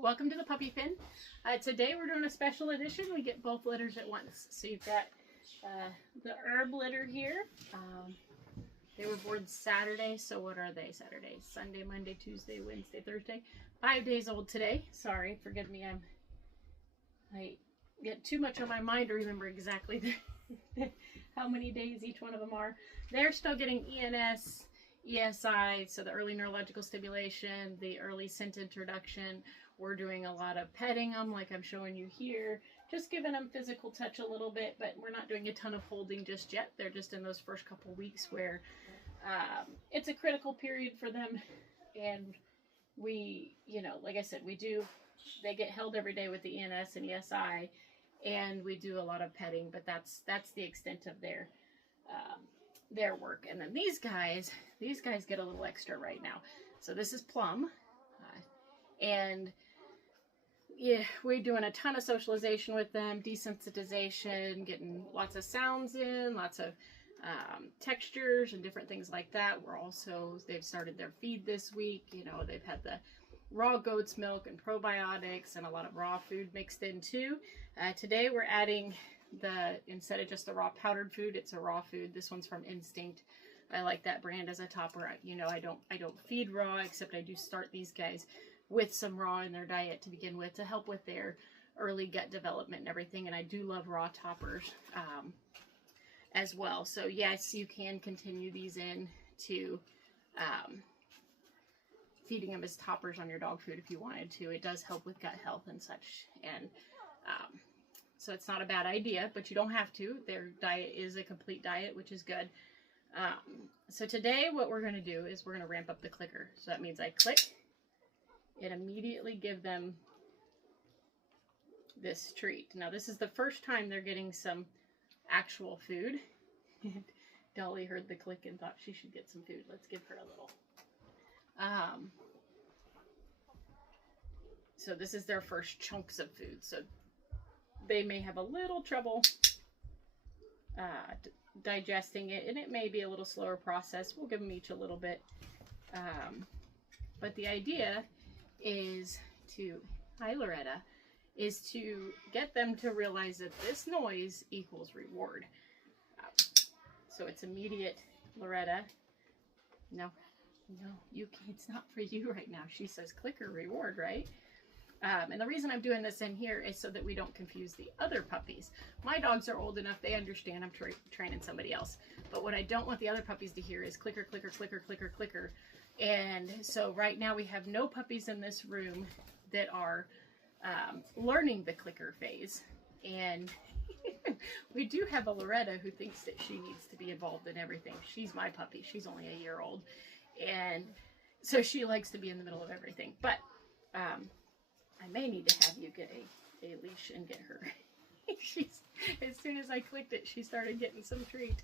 Welcome to the Puppy Pen. Today we're doing a special edition. We get both litters at once. So you've got the herb litter here. They were born Saturday, so what are they? Saturday, Sunday, Monday, Tuesday, Wednesday, Thursday. 5 days old today. Sorry, forgive me. I get too much on my mind to remember exactly how many days each one of them are. They're still getting ENS, ESI, so the early neurological stimulation, the early scent introduction. We're doing a lot of petting them like I'm showing you here, just giving them physical touch a little bit, but we're not doing a ton of holding just yet. They're just in those first couple weeks where it's a critical period for them, and we, like I said, they get held every day with the ENS and ESI, and we do a lot of petting, but that's the extent of their work. And then these guys get a little extra right now. So this is Plum, and yeah, we're doing a ton of socialization with them, desensitization, getting lots of sounds in, lots of textures and different things like that. They've started their feed this week. They've had the raw goat's milk and probiotics and a lot of raw food mixed in too. Today we're adding instead of just the raw powdered food, it's a raw food. This one's from Instinct. I like that brand as a topper. I don't feed raw, except I do start these guys with some raw in their diet to begin with to help with their early gut development and everything. And I do love raw toppers as well. So yes, you can continue these in to feeding them as toppers on your dog food if you wanted to. It does help with gut health and such. And so it's not a bad idea, but you don't have to. Their diet is a complete diet, which is good. So today what we're going to do is we're going to ramp up the clicker. So that means I click and immediately give them this treat. Now this is the first time they're getting some actual food. Dolly heard the click and thought she should get some food. Let's give her a little. So this is their first chunks of food. So they may have a little trouble digesting it, and it may be a little slower process. We'll give them each a little bit. But the idea is hi Loretta, is to get them to realize that this noise equals reward. So it's immediate. Loretta, no, it's not for you right now. She says clicker reward, right? And the reason I'm doing this in here is so that we don't confuse the other puppies. My dogs are old enough, they understand I'm training somebody else. But what I don't want the other puppies to hear is clicker, clicker, clicker, clicker, clicker. And so right now we have no puppies in this room that are learning the clicker phase. And we do have a Loretta who thinks that she needs to be involved in everything. She's my puppy. She's only a year old. And so she likes to be in the middle of everything. But I may need to have you get a leash and get her. As soon as I clicked it, she started getting some treat.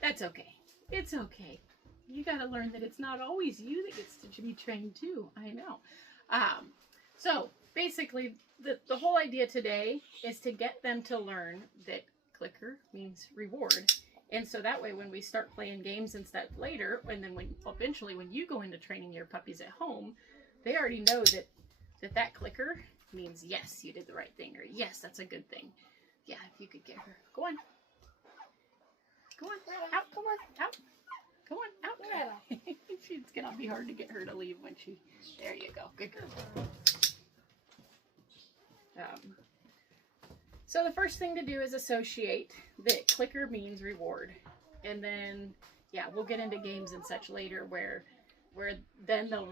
That's okay. It's okay. You got to learn that it's not always you that gets to be trained too. I know. So basically, the whole idea today is to get them to learn that clicker means reward. And so that way, when we start playing games and stuff later, and then eventually when you go into training your puppies at home, they already know that clicker means yes, you did the right thing, or yes, that's a good thing. Yeah, if you could get her. Go on. Go on. Out. Come on. Out. Go on. Out. It's going to be hard to get her to leave when she... There you go. Good girl. So the first thing to do is associate that clicker means reward. And then, yeah, we'll get into games and such later where then they'll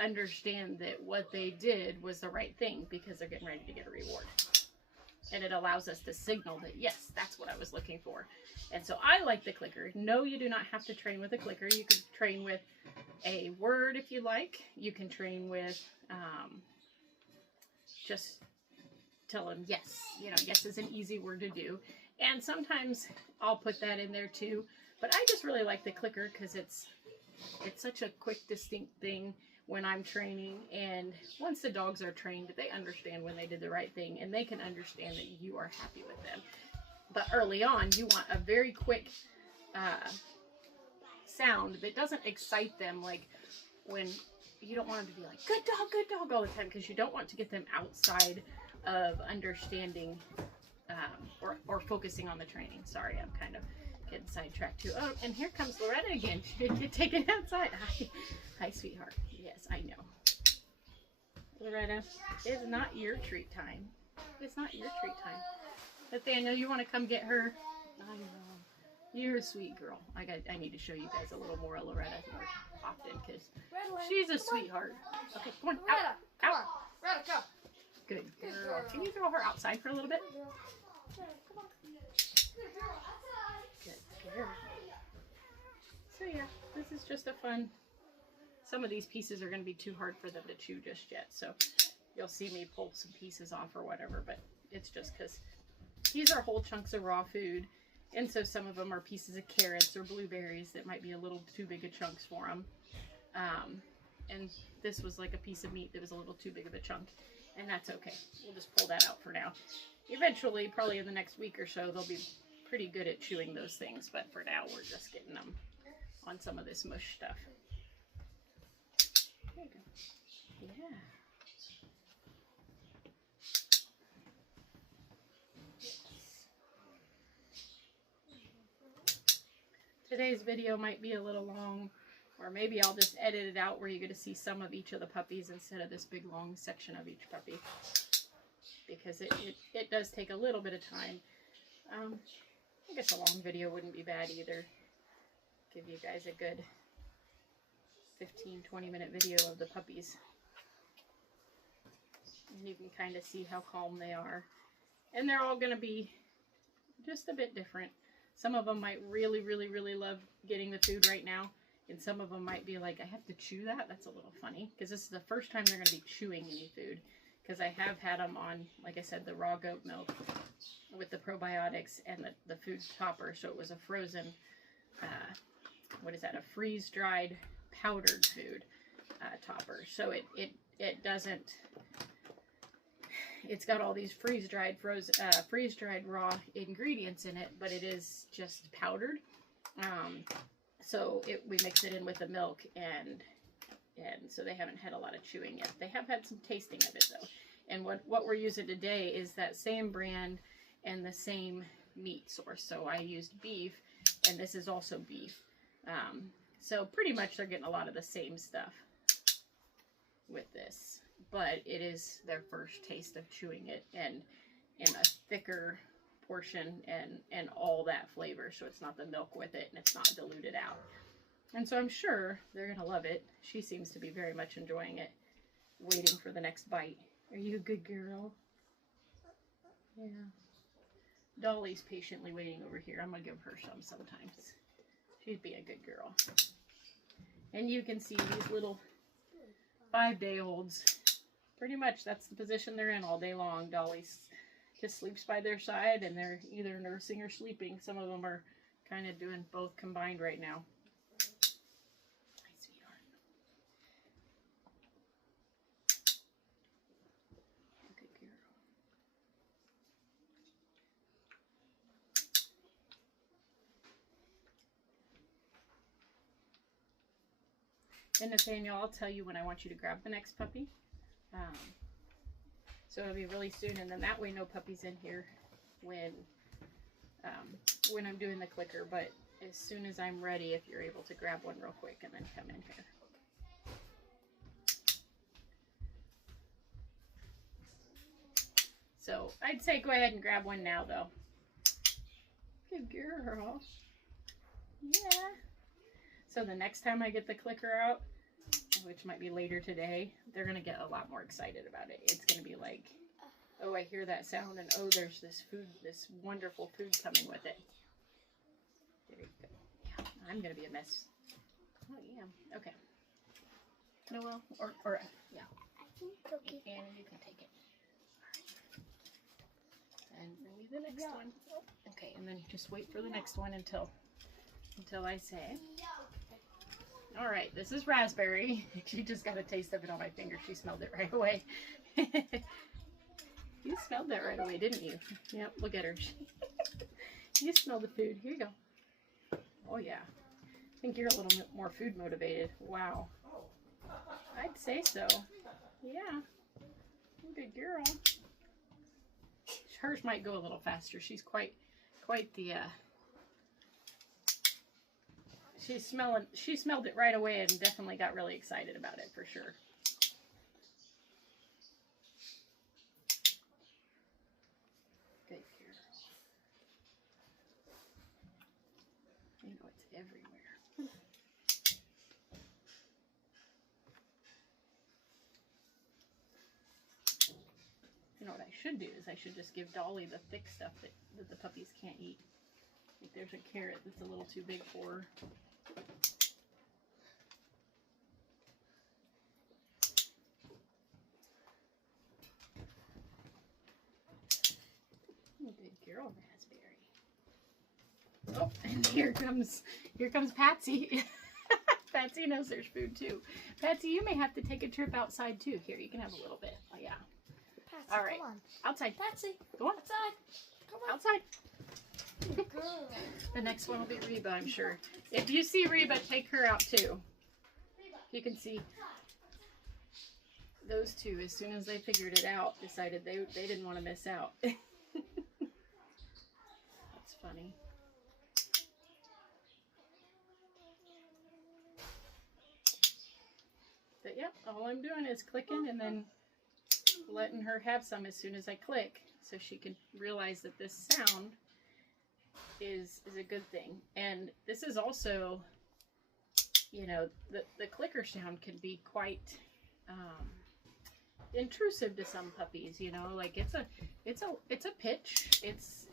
understand that what they did was the right thing because they're getting ready to get a reward. And it allows us to signal that, yes, that's what I was looking for. And so I like the clicker. No, you do not have to train with a clicker. You can train with a word if you like. You can train with just tell them yes. Yes is an easy word to do. And sometimes I'll put that in there too. But I just really like the clicker because it's such a quick, distinct thing when I'm training. And once the dogs are trained, they understand when they did the right thing, and they can understand that you are happy with them. But early on, you want a very quick sound that doesn't excite them, like when you don't want them to be like, good dog all the time, because you don't want to get them outside of understanding or focusing on the training. Sorry, I'm kind of getting sidetracked too. Oh, and here comes Loretta again. She didn't get taken outside. Hi, sweetheart. Yes, I know. Loretta, it's not your treat time. It's not your treat time. Nathaniel, you want to come get her? I know. You're a sweet girl. I need to show you guys a little more of Loretta more often, because she's a sweetheart. Okay, come on, out, out. Loretta, go. Good girl. Can you throw her outside for a little bit? Good girl. So yeah, this is just a fun. Some of these pieces are going to be too hard for them to chew just yet, so you'll see me pull some pieces off or whatever, but it's just because these are whole chunks of raw food, and so some of them are pieces of carrots or blueberries that might be a little too big of chunks for them. And this was like a piece of meat that was a little too big of a chunk, and that's okay. We'll just pull that out for now. Eventually, probably in the next week or so, they'll be pretty good at chewing those things, but for now, we're just getting them on some of this mush stuff. There you go. Yeah. Today's video might be a little long, or maybe I'll just edit it out where you get to see some of each of the puppies instead of this big long section of each puppy, because it does take a little bit of time. I guess a long video wouldn't be bad either. Give you guys a good 15-20 minute video of the puppies, and you can kind of see how calm they are, and they're all going to be just a bit different. Some of them might really love getting the food right now, and some of them might be like, I have to chew that? That's a little funny, because this is the first time they're going to be chewing any food, because I have had them on, like I said, the raw goat milk with the probiotics and the food topper, so it was a frozen, what is that, a freeze-dried powdered food topper, so it doesn't, it's got all these freeze-dried raw ingredients in it, but it is just powdered. So we mix it in with the milk, and so they haven't had a lot of chewing yet. They have had some tasting of it though. And what we're using today is that same brand and the same meat source. So I used beef, and this is also beef. So pretty much they're getting a lot of the same stuff with this. But it is their first taste of chewing it, and in a thicker portion, and all that flavor, so it's not the milk with it, and it's not diluted out. And so I'm sure they're gonna love it. She seems to be very much enjoying it, waiting for the next bite. Are you a good girl? Yeah. Dolly's patiently waiting over here. I'm gonna give her some sometimes. She'd be a good girl. And you can see these little 5-day-olds. Pretty much that's the position they're in all day long. Dolly just sleeps by their side, and they're either nursing or sleeping. Some of them are kind of doing both combined right now. Hi, sweetheart. Good girl. And Nathaniel, I'll tell you when I want you to grab the next puppy. So it'll be really soon, and then that way no puppies in here when I'm doing the clicker, but as soon as I'm ready, if you're able to grab one real quick and then come in here. So I'd say go ahead and grab one now though. Good girl. Yeah. So the next time I get the clicker out, which might be later today, they're going to get a lot more excited about it. It's going to be like, oh, I hear that sound, and oh, there's this food, this wonderful food coming with it. There you go. Yeah, I'm going to be a mess. Oh, yeah. Okay. Noel, or yeah. And you can take it. And bring me the next one. Okay, and then just wait for the next one until I say. All right, this is raspberry. She just got a taste of it on my finger. She smelled it right away. You smelled that right away, didn't you? Yep, look at her. You smell the food. Here you go. Oh, yeah. I think you're a little bit more food motivated. Wow. I'd say so. Yeah. Good girl. Hers might go a little faster. She's quite the she smelled it right away and definitely got really excited about it for sure. Good girl. You know it's everywhere. You know what I should do is I should just give Dolly the thick stuff that the puppies can't eat. Like there's a carrot that's a little too big for her. Good girl, Raspberry. Oh, and here comes Patsy. Patsy knows there's food too. Patsy, you may have to take a trip outside too. Here, you can have a little bit. Oh yeah. Patsy, all right. come on. Outside. Patsy, go on. Outside. Come on. Outside. Good girl. The next one will be Reba, I'm sure. If you see Reba, take her out too. You can see those two, as soon as they figured it out, decided they didn't want to miss out. That's funny. But yep, all I'm doing is clicking and then letting her have some as soon as I click, so she can realize that this sound is a good thing. And this is also, you know, the clicker sound can be quite intrusive to some puppies. You know, like it's a pitch. It's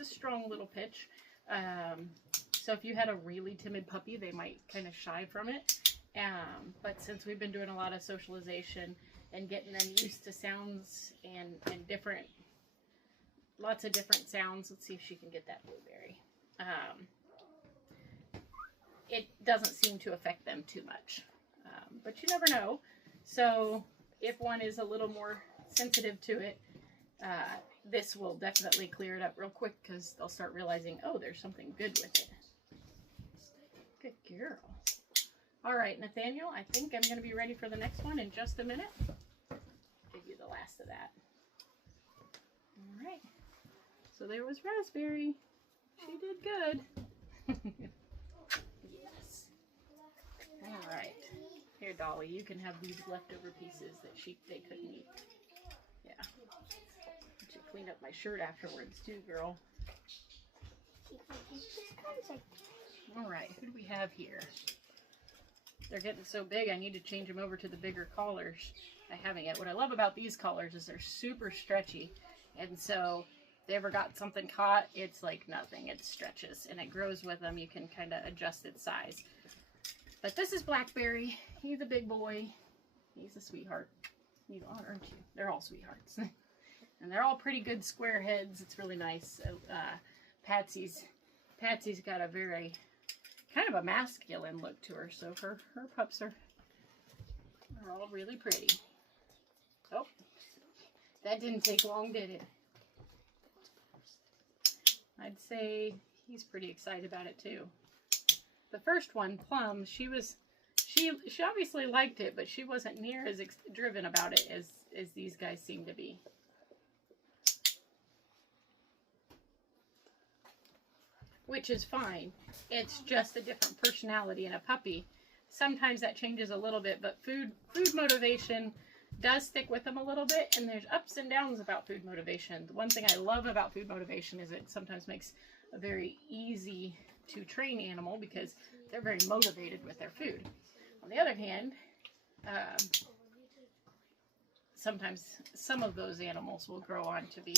a strong little pitch. So if you had a really timid puppy, they might kind of shy from it. But since we've been doing a lot of socialization and getting them used to sounds and lots of different sounds. Let's see if she can get that blueberry. It doesn't seem to affect them too much, but you never know. So if one is a little more sensitive to it, this will definitely clear it up real quick, because they'll start realizing, oh, there's something good with it. Good girl. All right, Nathaniel, I think I'm going to be ready for the next one in just a minute. Give you the last of that. All right. So there was Raspberry. She did good. Yes. All right. Here, Dolly, you can have these leftover pieces that they couldn't eat. Yeah. I should clean up my shirt afterwards too, girl. All right, who do we have here? They're getting so big, I need to change them over to the bigger collars. I haven't yet. What I love about these collars is they're super stretchy. And so if they ever got something caught, it's like nothing. It stretches and it grows with them. You can kind of adjust its size. But this is Blackberry. He's a big boy. He's a sweetheart. You are, aren't you? They're all sweethearts. And they're all pretty good square heads. It's really nice. Patsy's got a very kind of a masculine look to her, so her pups are all really pretty. Oh, that didn't take long, did it? I'd say he's pretty excited about it too. The first one, Plum, she obviously liked it, but she wasn't near as driven about it as these guys seem to be. Which is fine. It's just a different personality in a puppy. Sometimes that changes a little bit, but food motivation does stick with them a little bit, and there's ups and downs about food motivation. The one thing I love about food motivation is it sometimes makes a very easy to train animal because they're very motivated with their food. On the other hand, sometimes some of those animals will grow on to be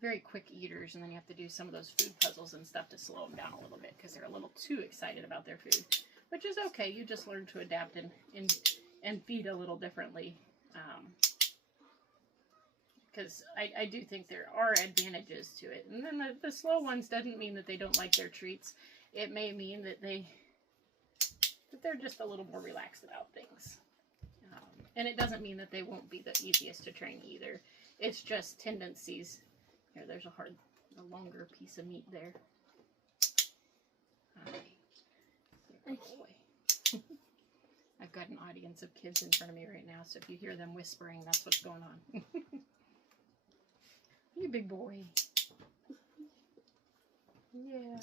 very quick eaters, and then you have to do some of those food puzzles and stuff to slow them down a little bit because they're a little too excited about their food, which is okay. You just learn to adapt and feed a little differently, because I do think there are advantages to it. And then the slow ones doesn't mean that they don't like their treats. It may mean that they're just a little more relaxed about things, and it doesn't mean that they won't be the easiest to train either. It's just tendencies. Here, there's a longer piece of meat there. All right. Good boy. I got an audience of kids in front of me right now, so if you hear them whispering, that's what's going on. You big boy. Yeah.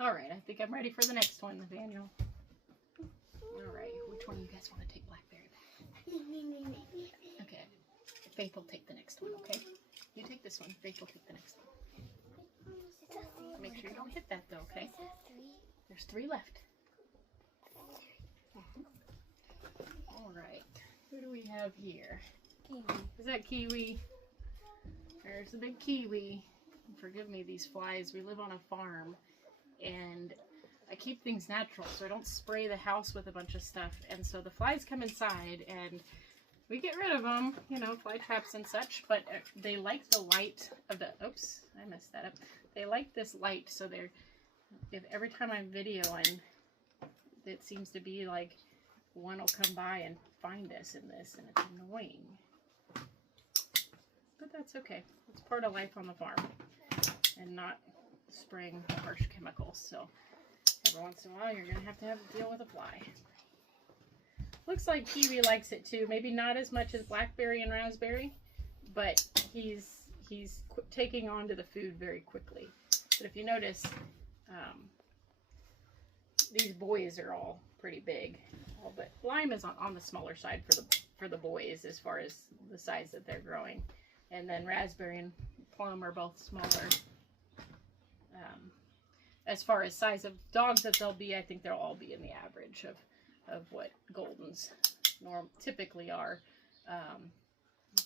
Alright, I think I'm ready for the next one, Nathaniel. Alright, which one do you guys want to take Blackberry back? Okay. Faith will take the next one, okay? You take this one, Faith will take the next one. Make sure you don't hit that though, okay? There's 3 left. Alright, who do we have here? Is that Kiwi? There's the big Kiwi. Forgive me, these flies. We live on a farm, and I keep things natural, so I don't spray the house with a bunch of stuff. And so the flies come inside, and we get rid of them, you know, fly traps and such, but they like the light of the, oops, I messed that up. They like this light, so they're, if every time I'm videoing, it seems to be like one will come by and find us in this, and it's annoying. But that's okay. It's part of life on the farm, and not spraying harsh chemicals, so every once in a while you're going to have to deal with a fly. Looks like Kiwi likes it too. Maybe not as much as Blackberry and Raspberry, but he's taking on to the food very quickly. But if you notice, these boys are all pretty big. But Lime is on the smaller side for the boys as far as the size that they're growing. And then Raspberry and Plum are both smaller. As far as size of dogs that they'll be, I think they'll all be in the average of what Goldens typically are.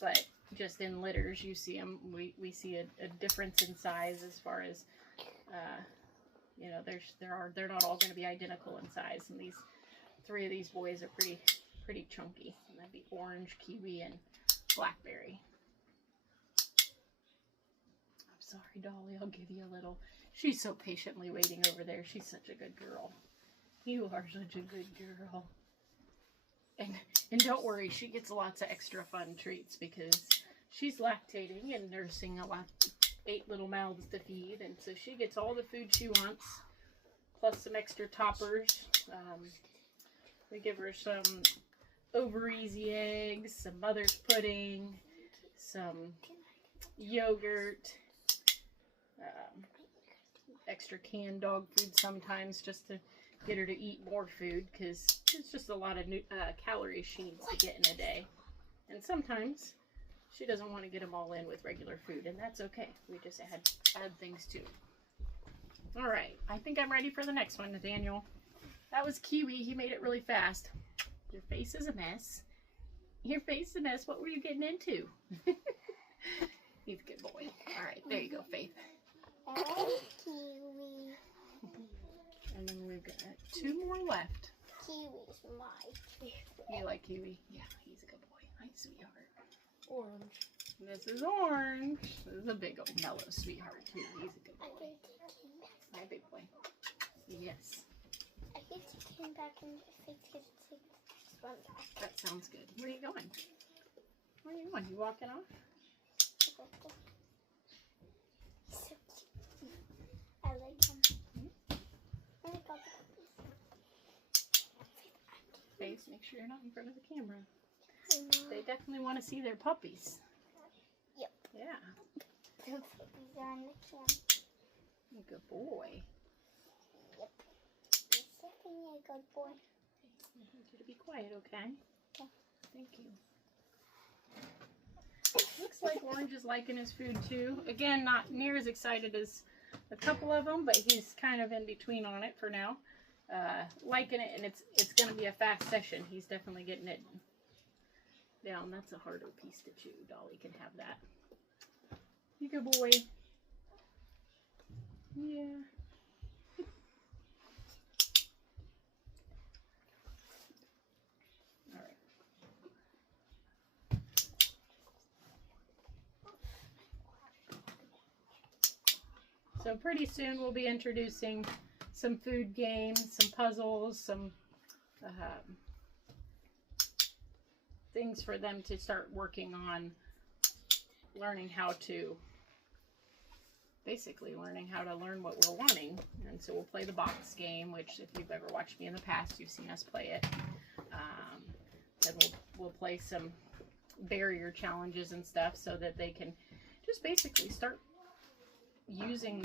But just in litters, you see them. We see a difference in size as far as, you know, they're not all going to be identical in size. And these 3 of these boys are pretty chunky. And that'd be Orange, Kiwi, and Blackberry. I'm sorry, Dolly. I'll give you a little. She's so patiently waiting over there. She's such a good girl. You are such a good girl. And don't worry, she gets lots of extra fun treats because she's lactating and nursing 8 little mouths to feed, and so she gets all the food she wants, plus some extra toppers. We give her some Over Easy eggs, some mother's pudding, some yogurt, extra canned dog food sometimes just to get her to eat more food because it's just a lot of calories she needs to get in a day. And sometimes she doesn't want to get them all in with regular food, and that's okay. We just add things too. All right, I think I'm ready for the next one, Nathaniel. That was Kiwi. He made it really fast. Your face is a mess. Your face is a mess. What were you getting into? He's a good boy. All right, there you go, Faith. Kiwi. And then we've got 2 more left. Kiwi's my favorite. You like Kiwi? Yeah, he's a good boy. Hi, sweetheart. Orange. This is Orange. This is a big old mellow sweetheart too. He's a good I boy. can take him back. Hi, big boy. Yes, I can take him back and Faith can take this one back. that sounds good. Where are you going? Where are you going? You walking off? So cute. I like him. I like all the puppies. Face, make sure you're not in front of the camera. I know. They definitely want to see their puppies. Yep. Yeah. The puppies are on the camera. Good boy. Yep. He's definitely a good boy. I need you to be quiet, okay? Okay. Thank you. Looks like Orange is liking his food too. Again, not near as excited as a couple of them, but he's kind of in between on it for now. Liking it, and it's going to be a fast session. He's definitely getting it down. That's a harder piece to chew. Dolly can have that. You good boy. Yeah. All right. So pretty soon we'll be introducing some food games, some puzzles, some things for them to start working on learning how to basically learning how to learn what we're wanting. And so we'll play the box game, which if you've ever watched me in the past, you've seen us play it. Then we'll play some barrier challenges and stuff so that they can just basically start using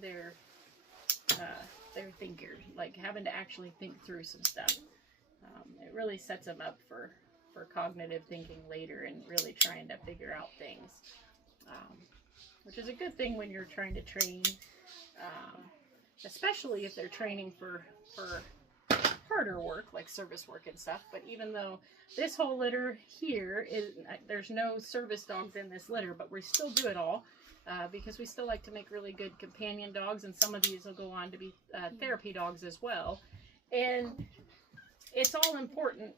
their thinker, like having to actually think through some stuff. It really sets them up for cognitive thinking later and really trying to figure out things, which is a good thing when you're trying to train, especially if they're training for harder work like service work and stuff. But even though this whole litter here there's no service dogs in this litter, but we still do it all because we still like to make really good companion dogs, and some of these will go on to be therapy dogs as well. And it's all important,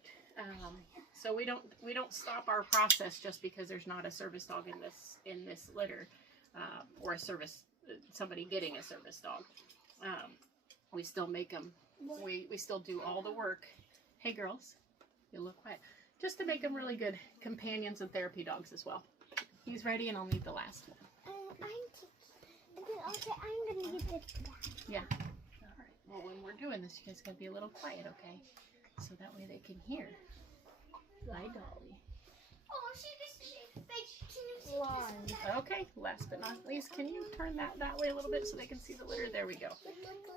so we don't stop our process just because there's not a service dog in this litter, or somebody getting a service dog. We still make them. We still do all the work. Hey girls, you look quiet. Just to make them really good companions and therapy dogs as well. He's ready, and I'll need the last one. I'm gonna get this back. Yeah. All right. Well, when we're doing this, you guys gotta be a little quiet, okay? So that way they can hear. Hi, Dolly. Oh, see, this is a fake slime. Okay. Last but not least, can you turn that way a little bit so they can see the litter? There we go.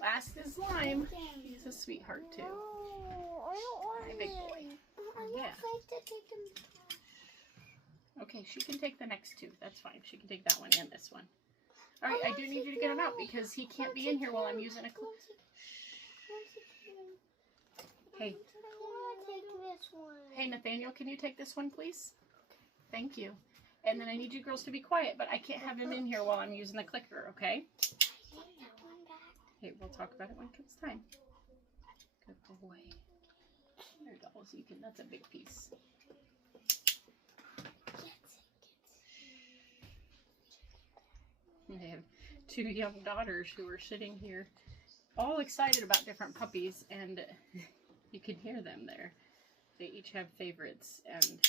Last is Lime. He's a sweetheart too. No, I don't want Hi, big boy. I'm Yeah. afraid to take them. Okay, she can take the next two. That's fine. She can take that one and this one. All right, I do need you to get him out because he can't be in here while I'm using a clip. Hey. I want to take this one. Hey, Nathaniel, can you take this one, please? Thank you. And then I need you girls to be quiet, but I can't have him in here while I'm using the clicker, okay? Okay, we'll talk about it when it comes time. Good boy. There, dolls, you can. That's a big piece. I have two young daughters who are sitting here all excited about different puppies, and you can hear them there. They each have favorites, and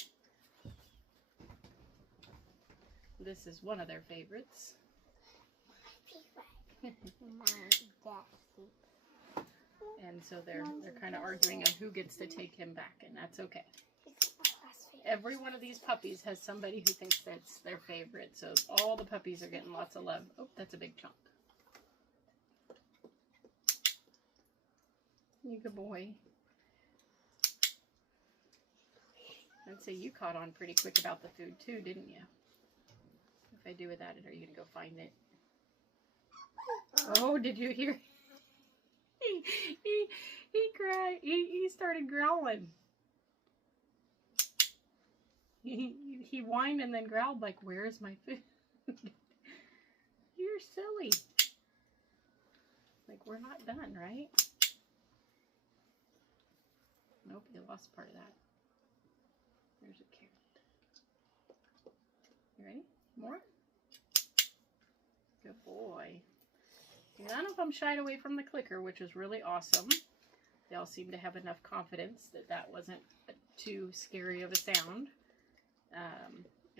this is one of their favorites. And so they're kind of arguing on who gets to take him back, and that's okay. Every one of these puppies has somebody who thinks that's their favorite, so all the puppies are getting lots of love. Oh, that's a big chunk. You good boy. I'd say you caught on pretty quick about the food too, didn't you? If I do without it, are you going to go find it? Oh, did you hear? He cried. He started growling. He whined and then growled like, "Where's my food?" You're silly. Like, we're not done, right? Nope, you lost part of that. There's a carrot. You ready? More? Good boy. None of them shied away from the clicker, which was really awesome. They all seemed to have enough confidence that that wasn't too scary of a sound.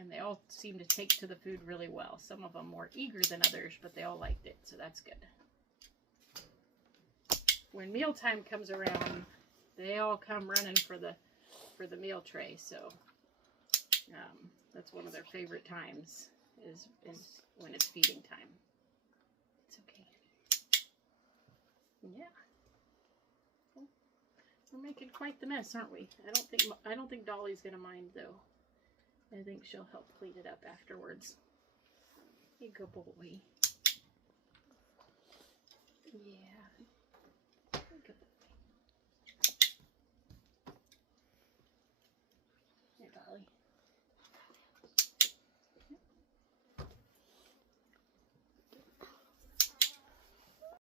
And they all seemed to take to the food really well. Some of them more eager than others, but they all liked it, so that's good. When mealtime comes around, they all come running for the meal tray, so that's one of their favorite times is when it's feeding time. It's okay. Yeah. We're making quite the mess, aren't we? I don't think Dolly's gonna mind though. I think she'll help clean it up afterwards. You good boy. Yeah. Good boy. Here, Dolly.